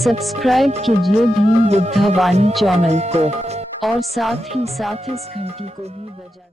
Subscribe कीजिए भीम बुद्धा वाणी channel को और साथ ही साथ इस घंटी को भी बजा दीजिए।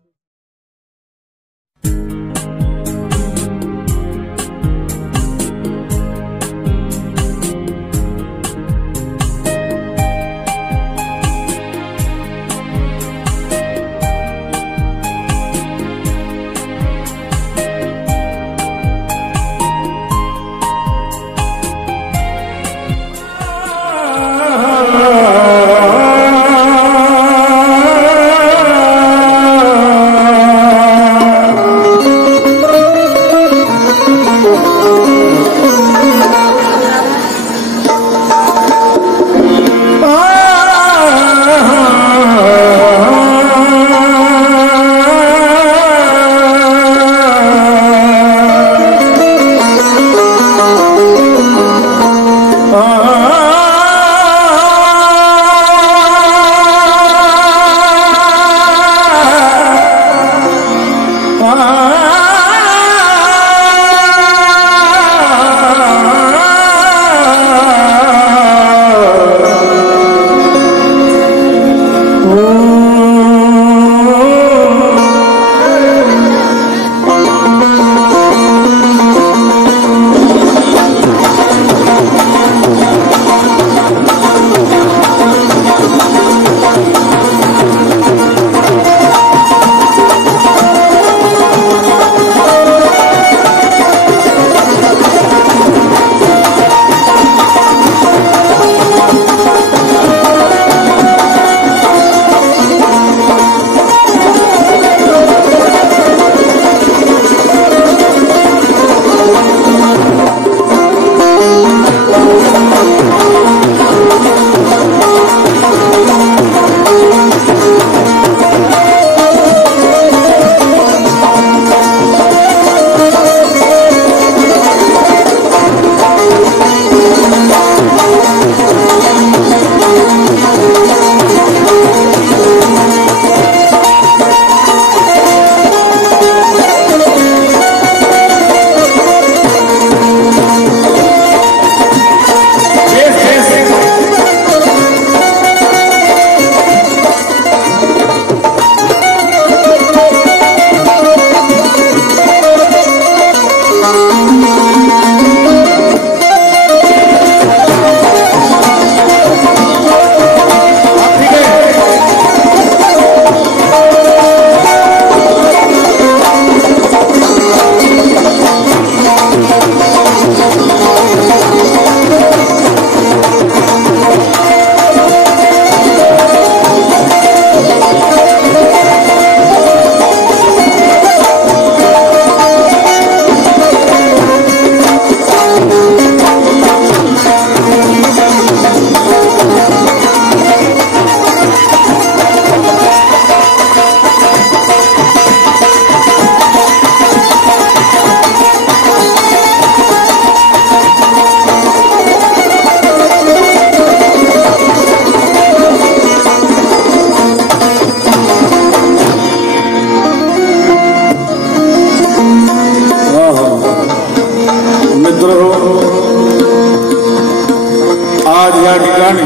आज या ठिकाणी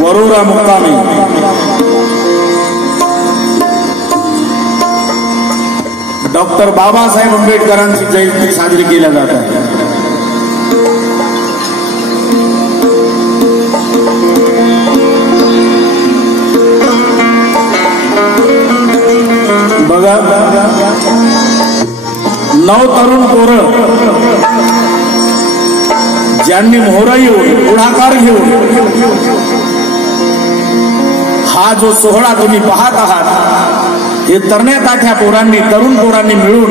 वरोरा मुक्कामी डॉक्टर बाबासाहेब आंबेडकरांची जयंती साजरी केल्या जात आहे। बघा 9 तरुण पोरं ज्यांनी मोहरा येऊन पुढाकार घेऊन हा जो सोहळा तुम्ही पाहत आहात, हे तरण्या ताठ्या पोरांनी तरुण पोरांनी मिळून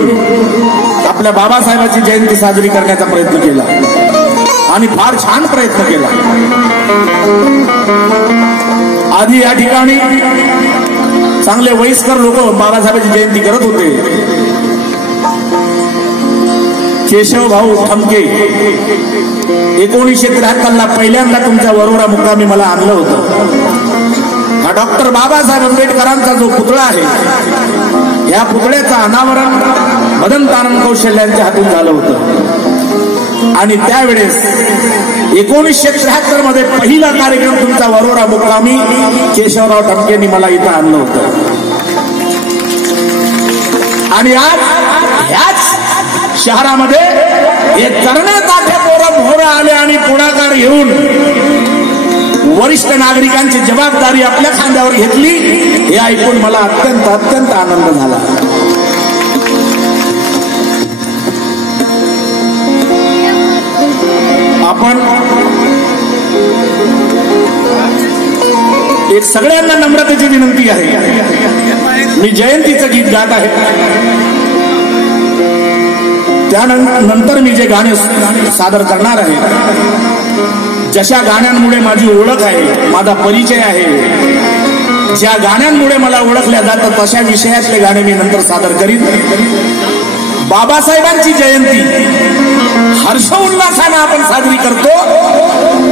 आपल्या बाबासाहेबांची जयंती साजरी करण्याचा प्रयत्न केला आणि फार छान प्रयत्न केला। आधी या ठिकाणी चांगले वयस्कर लोक बाबासाहेबांची जयंती करत होते। केशव भाऊ ठमके 1973 ला पहिल्यांदा तुमच्या वरोरा मुक्कामी मला आणलं होतं। हा डॉक्टर बाबासाहेब आंबेडकरांचा जो पुतळा आहे, या पुतळ्याचं अनावरण मदन तानन कौशल्यांच्या हातून झालं होतं। आणि त्यावेळेस 1973 मध्ये पहिला कार्यक्रम तुमचा वरोरा मुक्कामी केशवराव ठमकेंनी मला इथं आणलं होतं. आणि आज ह्याच शहरामध्ये हे करण्यात आले पोरं मोहरं आले आणि पुढाकार घेऊन वरिष्ठ नागरिकांची जबाबदारी आपल्या खांद्यावर घेतली. हे ऐकून मला अत्यंत अत्यंत आनंद झाला. आपण एक सगळ्यांना नम्रतेची विनंती आहे. मी जयंतीचं गीत गात आहे, त्यानंतर मी जे गाणे सादर करणार आहे, जशा गाण्यांमुळे माझी ओळख आहे, माझा परिचय आहे, ज्या गाण्यांमुळे मला ओळखल्या जातं तशा विषयातले गाणे मी नंतर सादर करीन. बाबासाहेबांची जयंती हर्षोल्लासानं आपण साजरी करतो,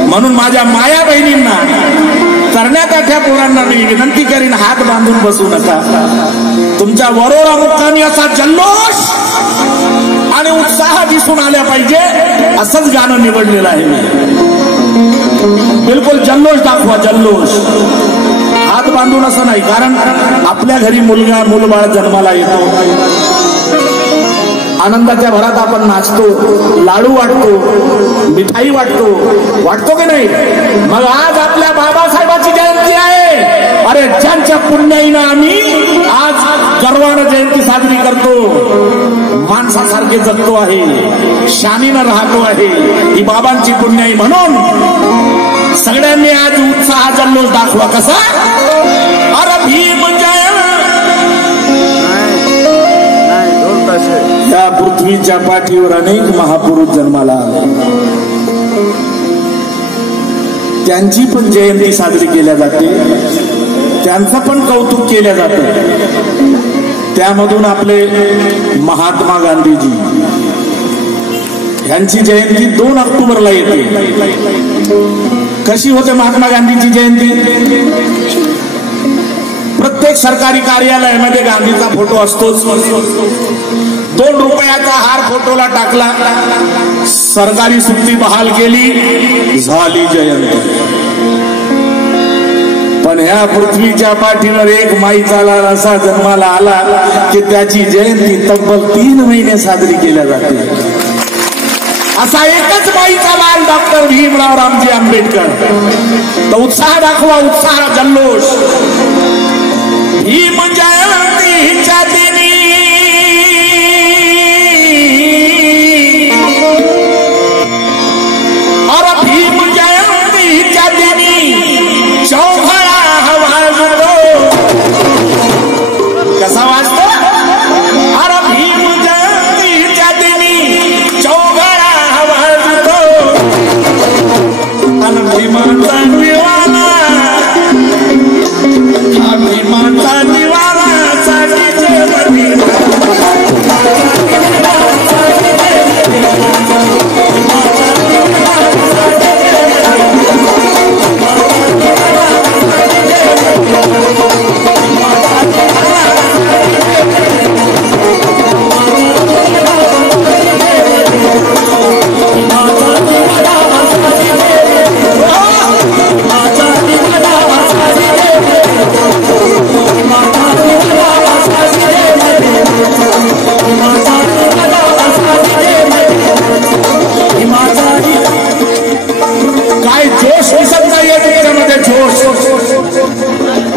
म्हणून माझ्या माया बहिणींना, करण्यात आठ्या पोरांना मी विनंती करीन, हात बांधून बसू नका. तुमच्या वरोरा मुक्कामी असा जल्लोष आणि उत्साह दिसून आल्या पाहिजे असंच गाणं निवडलेलं आहे मी. बिलकुल जल्लोष दाखवा, जल्लोष. हात बांधून असं नाही, कारण आपल्या घरी मुलगा मूलबाळ जन्माला येतो, आनंदाच्या भरात आपण नाचतो, लाडू वाटतो, मिठाई वाटतो की नाही. मग आज आपल्या बाबासाहेबाची जयंती आहे. अरे ज्यांच्या पुण्याईनं आम्ही आज गर्वानं जयंती साजरी करतो, माणसासारखे जगतो आहे, शानीनं राहतो आहे, ही बाबांची पुण्याई. म्हणून सगळ्यांनी आज उत्साह जल्लोष दाखवा. कसा? अरे भीम जय. या पृथ्वीच्या पाठीवर अनेक महापुरुष जन्माला आले, त्यांची पण जयंती साजरी केल्या जाते, त्यांचं पण कौतुक केलं जातं. त्यामधून आपले महात्मा गांधीजी यांची जयंती 2 ऑक्टोबरला येते. कशी होते महात्मा गांधीची जयंती? प्रत्येक सरकारी कार्यालयामध्ये गांधीचा फोटो असतोच. 2 रुपयाचा हार फोटोला टाकला, सरकारी सुट्टी बहाल केली, झाली जयंती. पण ह्या पृथ्वीच्या पाठीवर एक माईचा लाल असा जन्माला आला की त्याची जयंती तब्बल 3 महिने साजरी केल्या जाते. असा एकच माईचा लाल डॉक्टर भीमराव रामजी आंबेडकर. तो उत्साह दाखवा, उत्साह जल्लोष. भीम जयंतीच्या दिनी और भीम जयंतीच्या दिनी चौघडा वाजतो. कसा वाजतो? अरे भीम जयंतीच्या दिनी चौघडा वाजतो. आणि भीमाचा दिवाना, भीमाचा दिवाना साठी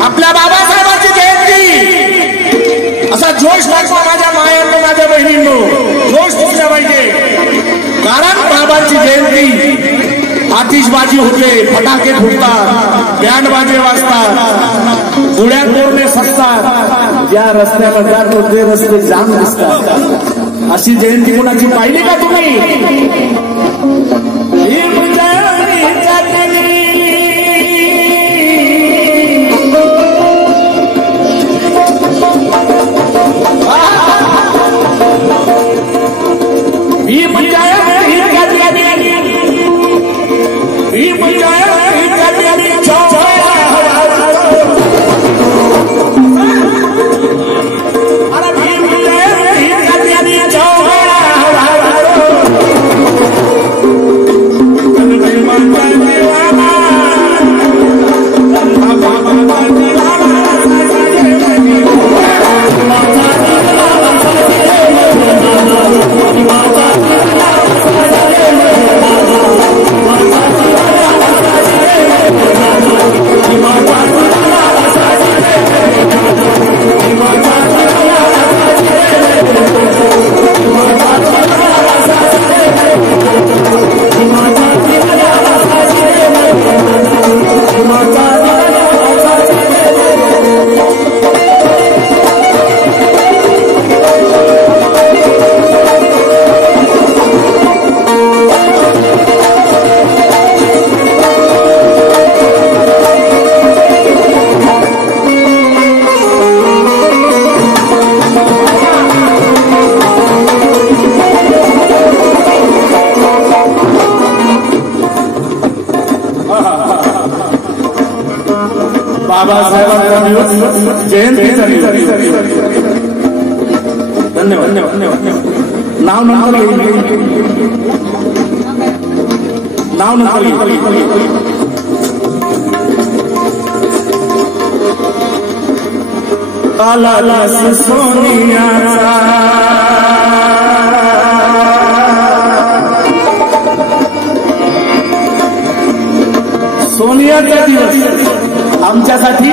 आपल्या बाबासाहेबांची जयंती असा जोश लागतो. माझ्या मायांनो, माझ्या बहिणींनो, जोश तुमच्या पाहिजे. कारण बाबांची जयंती आतिषबाजी होते, फटाके फुटतात, बँड बाजे वाजतात, गुड्या तोडणे सजतात, ज्या रस्त्याला जातो ते रस्ते जाम दिसतात. अशी जयंती कोणाची पाहिली का तुम्ही? बाबासाहेबांचा दिवस जयंतीचा दिवस. धन्यवाद धन्यवाद. नाव नंतर नाव नंतर काला सोनियाचा सोनियाचा दिवस आमच्यासाठी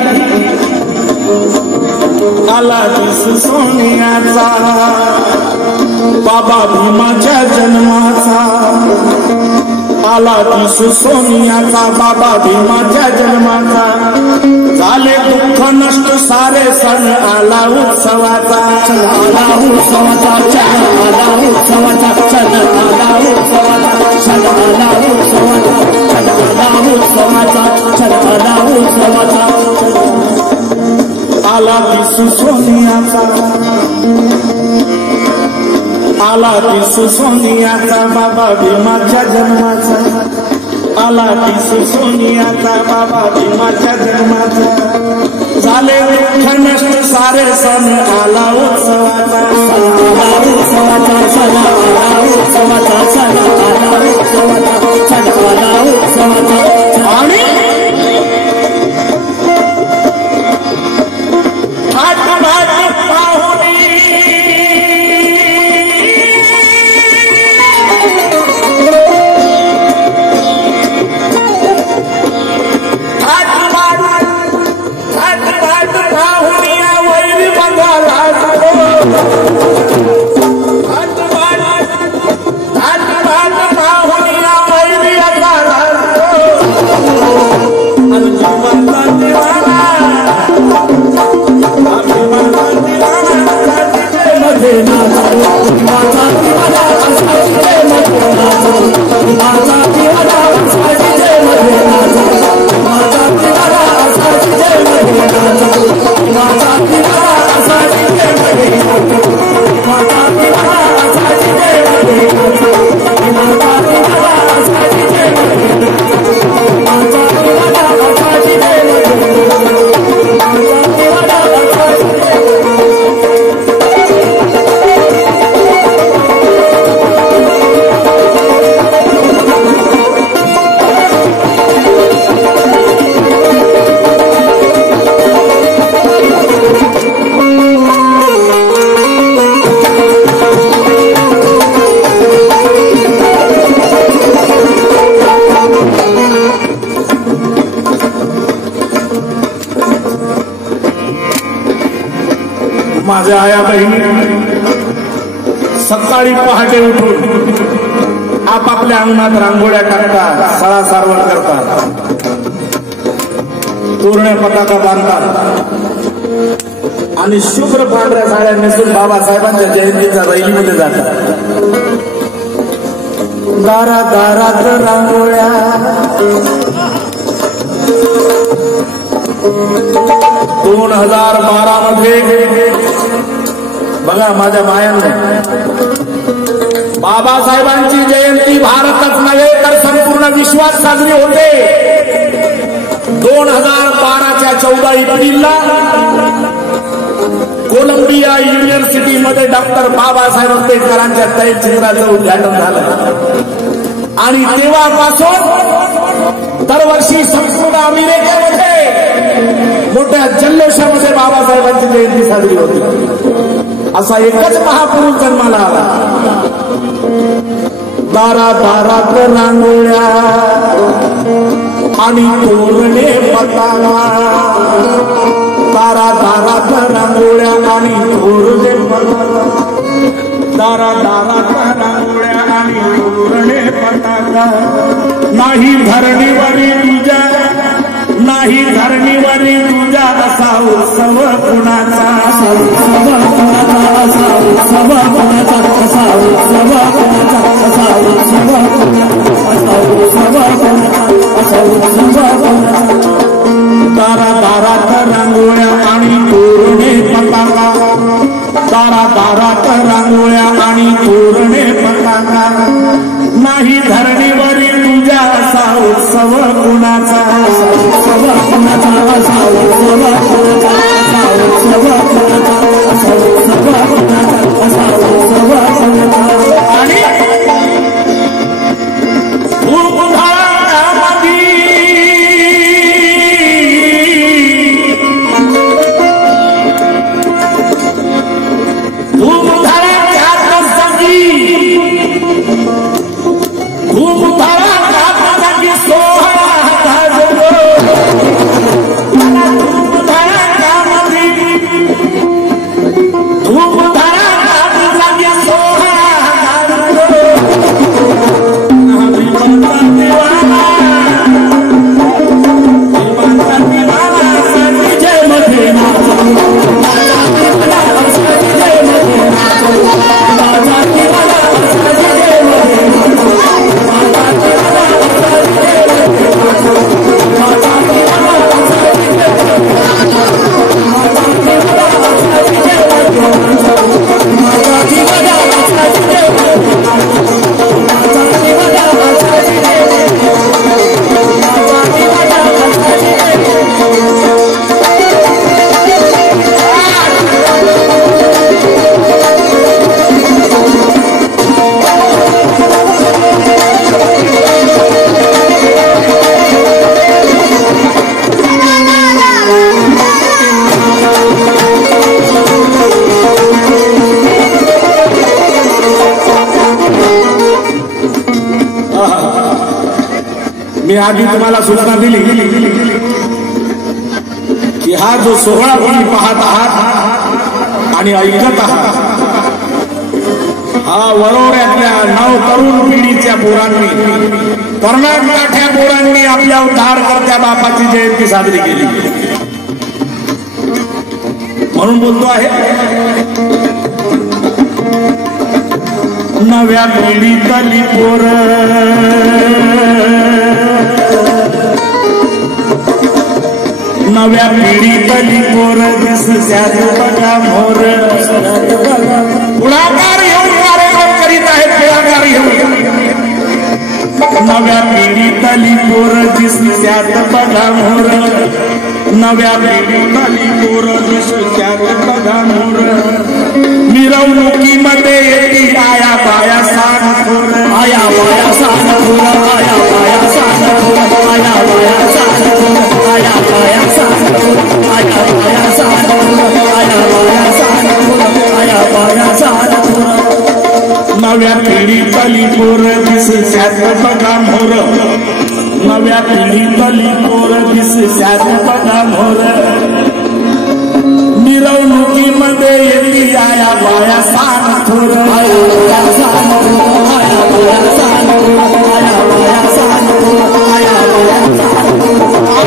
आला दिवस सोनियाचा बाबा भीमाच्या जन्माचा. आला दिवस सोनियाचा बाबा भीमाच्या जन्माचा. झाले दुःख नष्ट सारे सण आला उत्सवाचा. आला उत्सवाचा आला उत्सवाचा आला उत्सवाचा आला उत्सवाचा आला उत्सवाचा आला उत्सवाचा. आला दिवस सोनियाचा आला दिवस सोनियाचा बाबा भीमाच्या जन्माचा. आला दिवस सोनियाचा बाबा भीमाच्या जन्माचा. झाले दुःख नष्ट सारे सण आला उत्सवाचा. आला उत्सवाचा आला उत्सवाचा आला उत्सवाचा आला उत्सवाचा. आणि माझ्या आया बहिणी सकाळी पहाटे उठून आपापल्या अंगणात रांगोळ्या टाकतात, सळा सारवण करतात, तोरणे पताका बांधतात आणि शुभ्र पांढऱ्या साड्या नेसून बाबासाहेबांच्या जयंतीच्या रैलीमध्ये जातात. दारा दारात रांगोळ्या 2012 मध्ये बघा माझ्या मायांनी बाबासाहेबांची जयंती भारतच नव्हे तर संपूर्ण विश्वात साजरी होते. 2012च्या 14 एप्रिलला कोलंबिया युनिव्हर्सिटीमध्ये डॉक्टर बाबासाहेब आंबेडकरांच्या तैलचित्राचं उद्घाटन झालं आणि तेव्हापासून दरवर्षी संपूर्ण अमेरिकेमध्ये मोठ्या जल्लोषामध्ये बाबासाहेबांची जयंती साजरी होती. असा एकच महापुरुष जन्माला आला. दारा दारात रांगोळ्या आणि तोरणे पताका, दारा दारात रांगोळ्या आणि तोरणे पताका, दारा दारात रांगोळ्या आणि तोरणे पताका. नाही धरणीवरी तुझ्या, नाही धरणीवरी तुझा असा उत्सव कुणाचा, असा उत्सव कुणाचा, असा उत्सव कुणाचा, असा उत्सव कुणाचा, असा उत्सव कुणाचा, असा उत्सव कुणाचा, असा उत्सव कुणाचा. दारा दारात रांगोळ्या आणि तोरणे पताका, दारा दारात रांगोळ्या आणि तोरणे पताका. नाही धरणीवरी तुझ्या असा उत्सव कुणाचा, असा उत्सव कुणाचा. मी आधी तुम्हाला सूचना दिली की हा जो सोहळा तुम्ही पाहत आहात आणि ऐकत आहात हा वरोऱ्यातल्या नव तरुण पिढीच्या पोरांनी कर्नाटकाठ्या पोरांनी आपल्या उद्धारकर्त्या बापाची जयंती साजरी केली म्हणून बोलतो आहे नव्या पिढीतली पोर नव्या पिढीतली पोर दिसत्यात बघा मोर पुढाकार घेऊन कार्यक्रम करीत आहेत पुढाकार घेऊन नव्या पिढीतली पोर दिसत्यात बघा मोर नव्या पिढीतली पोर दिसत्यात बघा मोर मिरवणुकीमध्ये येती आया बाया सांग थोर आया बाया सांग थोर आया बाया सांग थोर आया बाया सांग थोर आया बाया सांग थोर आया बाया सांग थोर आया बाया सांग थोर आया बाया सांग थोर नव्या पिढीतली पोर दिसत्यात बघा मोर नव्या पिढीतली पोर दिसत्यात बघा मोर मिरवणुकीमध्ये येती आया बाया सांग थोर आया बाया सांग थोर आया बाया सांग थोर आया बाया सांग थोर आया बाया सांग थोर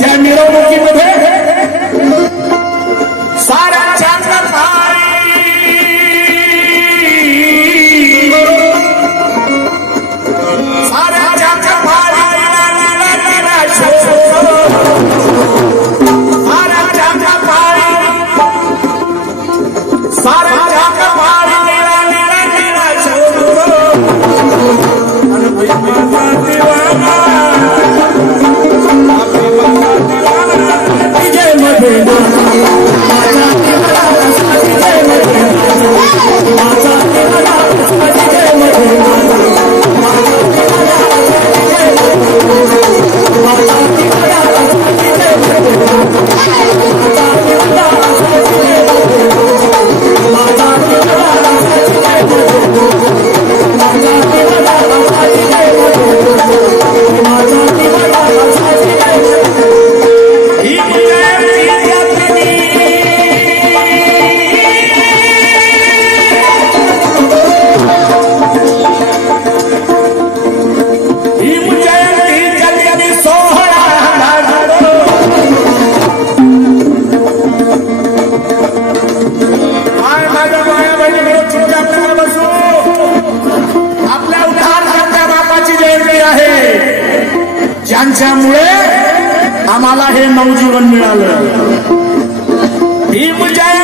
त्या मिरवणुकीमध्ये साऱ्या ज्यांच्यामुळे आम्हाला हे नवजीवन मिळालं भीम जय